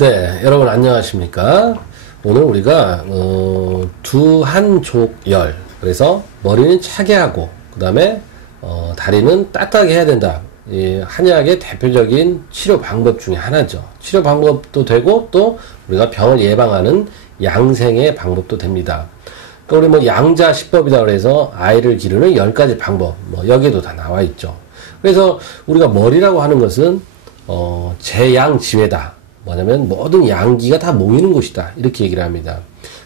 네, 여러분 안녕하십니까? 오늘 우리가 두한족열, 그래서 머리는 차게 하고 그 다음에 다리는 따뜻하게 해야 된다. 이 한의학의 대표적인 치료 방법 중에 하나죠. 치료 방법도 되고 또 우리가 병을 예방하는 양생의 방법도 됩니다. 그러니까 우리 양자시법이다 그래서 아이를 기르는 10가지 방법, 여기에도 다 나와 있죠. 그래서 우리가 머리라고 하는 것은 재양지회다. 뭐냐면 모든 양기가 다 모이는 곳이다. 이렇게 얘기를 합니다.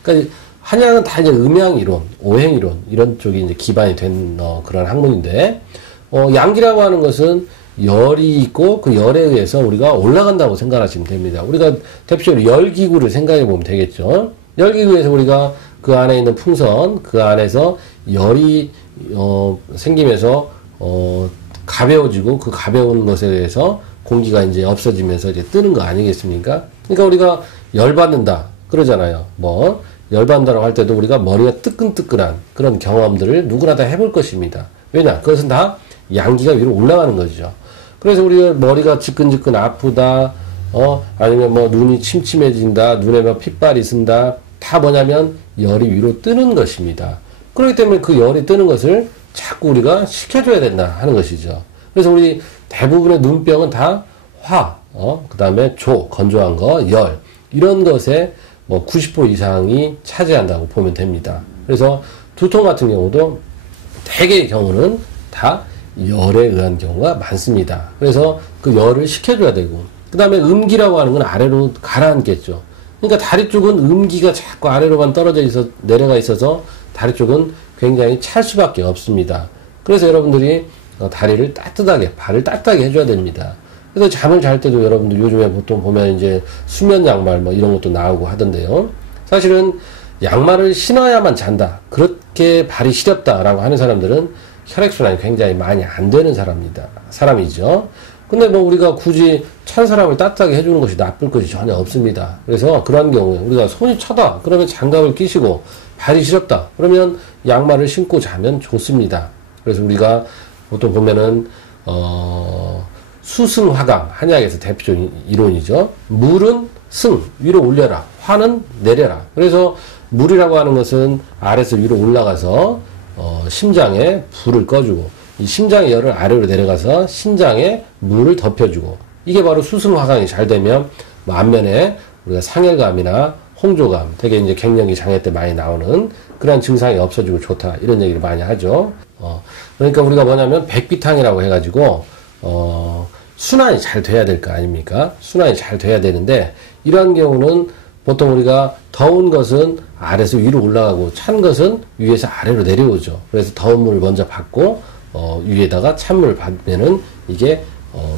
그러니까 한의학은 다 이제 음양이론, 오행이론 이런 쪽이 이제 기반이 된 그런 학문인데 양기라고 하는 것은 열이 있고 그 열에 의해서 우리가 올라간다고 생각하시면 됩니다. 우리가 대표적으로 열기구를 생각해 보면 되겠죠. 열기구에서 우리가 그 안에 있는 풍선, 그 안에서 열이 생기면서 가벼워지고 그 가벼운 것에 의해서 공기가 이제 없어지면서 이제 뜨는 거 아니겠습니까? 그러니까 우리가 열받는다 그러잖아요. 열받는다라고 할 때도 우리가 머리가 뜨끈뜨끈한 그런 경험들을 누구나 다 해볼 것입니다. 왜냐? 그것은 다 양기가 위로 올라가는 거죠. 그래서 우리가 머리가 지끈지끈 아프다, 아니면 눈이 침침해진다, 눈에 핏발이 쓴다, 다 뭐냐면 열이 위로 뜨는 것입니다. 그렇기 때문에 그 열이 뜨는 것을 자꾸 우리가 식혀줘야 된다 하는 것이죠. 그래서 우리 대부분의 눈병은 다 화, 그 다음에 조, 건조한 거, 열, 이런 것에 90% 이상이 차지한다고 보면 됩니다. 그래서 두통 같은 경우도 대개의 경우는 다 열에 의한 경우가 많습니다. 그래서 그 열을 식혀줘야 되고, 그 다음에 음기라고 하는 건 아래로 가라앉겠죠. 그러니까 다리 쪽은 음기가 자꾸 아래로만 내려가 있어서 다리 쪽은 굉장히 찰 수밖에 없습니다. 그래서 여러분들이 다리를 따뜻하게, 발을 따뜻하게 해줘야 됩니다. 그래서 잠을 잘 때도 여러분들 요즘에 보통 보면 이제 수면 양말 이런 것도 나오고 하던데요. 사실은 양말을 신어야만 잔다. 그렇게 발이 시렵다라고 하는 사람들은 혈액순환이 굉장히 많이 안 되는 사람이죠. 근데 우리가 굳이 찬 사람을 따뜻하게 해주는 것이 나쁠 것이 전혀 없습니다. 그래서 그러한 경우에 우리가 손이 차다. 그러면 장갑을 끼시고 발이 시렵다. 그러면 양말을 신고 자면 좋습니다. 그래서 우리가 보통 보면은 수승화강, 한의학에서 대표적인 이론이죠. 물은 승, 위로 올려라. 화는 내려라. 그래서 물이라고 하는 것은 아래에서 위로 올라가서 심장에 불을 꺼주고, 이 심장의 열을 아래로 내려가서 심장에 물을 덮여주고, 이게 바로 수승화강이 잘 되면 안면에 우리가 상열감이나 홍조감, 되게 이제 갱년기 장애 때 많이 나오는 그런 증상이 없어지고 좋다, 이런 얘기를 많이 하죠. 그러니까 우리가 뭐냐면 백비탕이라고 해가지고 순환이 잘 돼야 될 거 아닙니까? 순환이 잘 돼야 되는데, 이러한 경우는 보통 우리가 더운 것은 아래에서 위로 올라가고 찬 것은 위에서 아래로 내려오죠. 그래서 더운 물을 먼저 받고 위에다가 찬물을 받으면은 이게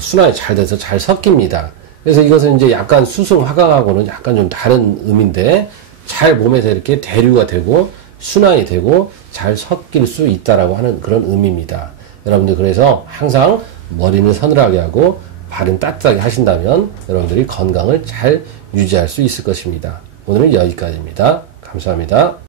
순환이 잘 돼서 잘 섞입니다. 그래서 이것은 이제 약간 수승화강하고는 약간 좀 다른 의미인데, 잘 몸에서 이렇게 대류가 되고 순환이 되고 잘 섞일 수 있다라고 하는 그런 의미입니다. 여러분들 그래서 항상 머리는 서늘하게 하고 발은 따뜻하게 하신다면 여러분들이 건강을 잘 유지할 수 있을 것입니다. 오늘은 여기까지입니다. 감사합니다.